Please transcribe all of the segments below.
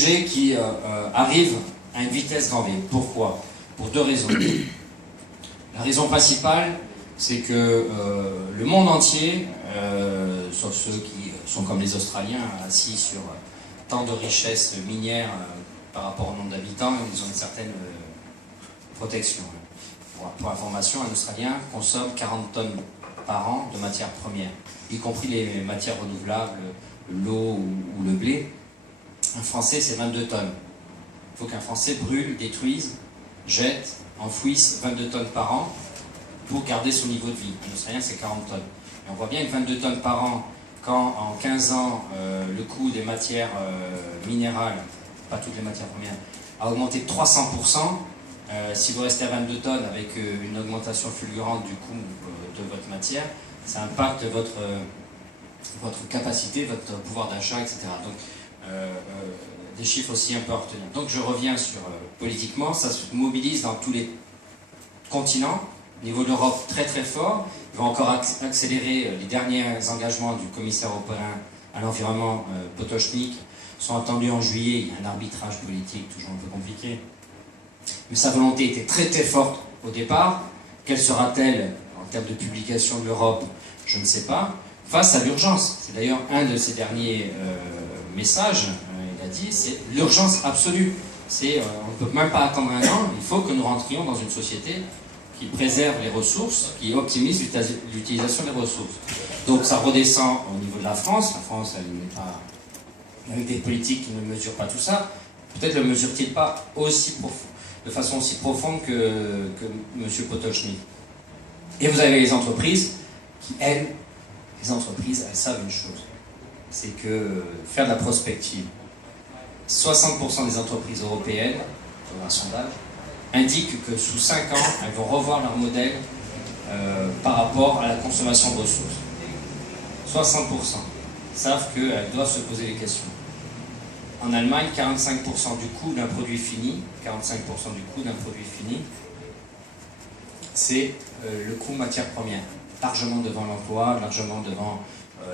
sujet qui arrive à une vitesse grand V. Pourquoi? Pour deux raisons. La raison principale, c'est que le monde entier, sauf ceux qui sont comme les Australiens, assis sur tant de richesses minières par rapport au nombre d'habitants, ils ont une certaine protection. Pour information, un Australien consomme 40 tonnes par an de matières premières, y compris les matières renouvelables, l'eau ou le blé. Un Français, c'est 22 tonnes. Il faut qu'un Français brûle, détruise, jette, enfouisse 22 tonnes par an pour garder son niveau de vie. Un Australien, c'est 40 tonnes. Et on voit bien que 22 tonnes par an, quand en 15 ans, le coût des matières minérales, pas toutes les matières premières, a augmenté de 300%, si vous restez à 22 tonnes avec une augmentation fulgurante du coût de votre matière, ça impacte votre capacité, votre pouvoir d'achat, etc. Donc, des chiffres aussi un peu à retenir. Donc je reviens sur politiquement, ça se mobilise dans tous les continents. Au niveau de l'Europe, très très fort. Il va encore accélérer les derniers engagements du commissaire européen à l'environnement, Potočnik, sont attendus en juillet. Il y a un arbitrage politique toujours un peu compliqué. Mais sa volonté était très très forte au départ. Quelle sera-t-elle en termes de publication de l'Europe? Je ne sais pas. Face à l'urgence. C'est d'ailleurs un de ses derniers messages. Il a dit, c'est l'urgence absolue. On ne peut même pas attendre un an. Il faut que nous rentrions dans une société qui préserve les ressources, qui optimise l'utilisation des ressources. Donc ça redescend au niveau de la France. La France, elle n'est pas avec des politiques qui ne mesurent pas tout ça. Peut-être ne le mesure-t-il pas de façon aussi profonde que M. Potočnik. Et vous avez les entreprises qui, elles savent une chose. C'est que faire de la prospective, 60% des entreprises européennes, dans un sondage, indiquent que sous 5 ans, elles vont revoir leur modèle par rapport à la consommation de ressources. 60% savent qu'elles doivent se poser des questions. En Allemagne, 45% du coût d'un produit fini, c'est le coût matière première, largement devant l'emploi, largement devant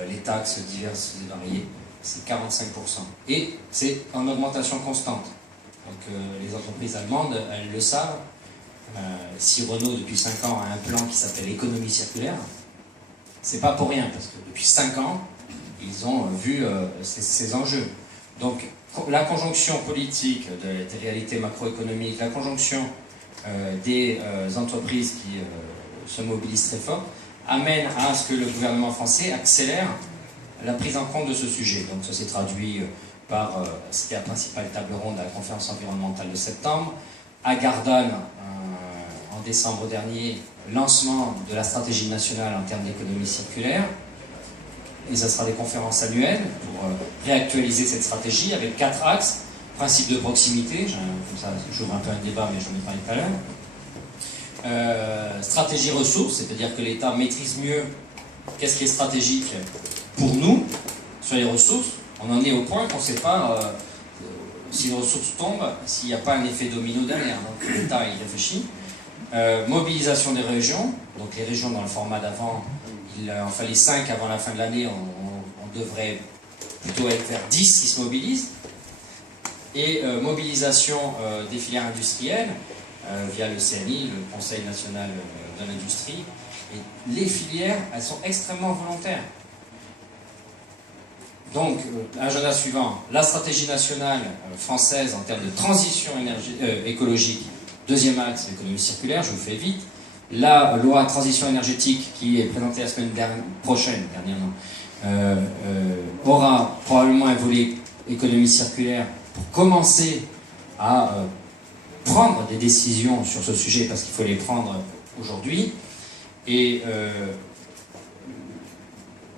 les taxes diverses et variées, c'est 45%. Et c'est en augmentation constante. Donc les entreprises allemandes, elles le savent. Si Renault, depuis 5 ans, a un plan qui s'appelle économie circulaire, c'est pas pour rien, parce que depuis 5 ans, ils ont vu ces enjeux. Donc la conjonction politique des réalités macroéconomiques, la conjonction des entreprises qui se mobilisent très fort, amène à ce que le gouvernement français accélère la prise en compte de ce sujet. Donc ça s'est traduit par, c'était la principale table ronde à la conférence environnementale de septembre. À Gardanne, en décembre dernier, lancement de la stratégie nationale en termes d'économie circulaire. Et ça sera des conférences annuelles pour réactualiser cette stratégie avec 4 axes. Principe de proximité, comme ça j'ouvre un peu un débat, mais j'en ai parlé tout à l'heure. Stratégie ressources, c'est-à-dire que l'État maîtrise mieux qu'est-ce qui est stratégique pour nous sur les ressources. On en est au point qu'on ne sait pas si les ressources tombent, s'il n'y a pas un effet domino derrière. Donc l'État y réfléchit. Mobilisation des régions, donc les régions dans le format d'avant, il en fallait 5 avant la fin de l'année, on devrait plutôt être vers 10 qui se mobilisent. Et mobilisation des filières industrielles via le CNI, le Conseil national de l'industrie. Et les filières, elles sont extrêmement volontaires. Donc, agenda suivant, la stratégie nationale française en termes de transition écologique, deuxième axe, l'économie circulaire, je vous fais vite. La loi transition énergétique qui est présentée la semaine prochaine, aura probablement un volet économie circulaire pour commencer à prendre des décisions sur ce sujet, parce qu'il faut les prendre aujourd'hui. Et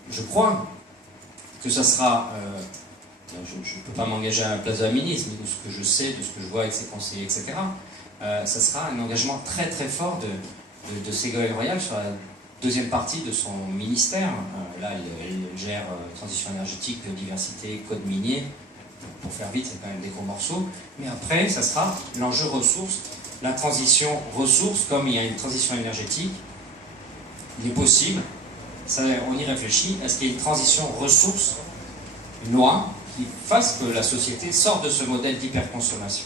je crois que ça sera, je ne peux pas m'engager à la place de la ministre, mais de ce que je sais, de ce que je vois avec ses conseillers, etc., ça sera un engagement très très fort de Ségolène Royal sur la deuxième partie de son ministère. Là, elle gère transition énergétique, biodiversité, code minier. Pour faire vite, c'est quand même des gros morceaux. Mais après, ça sera l'enjeu ressources, la transition ressources, comme il y a une transition énergétique, il est possible, ça, on y réfléchit, est-ce qu'il y a une transition ressources, une loi qui fasse que la société sorte de ce modèle d'hyperconsommation.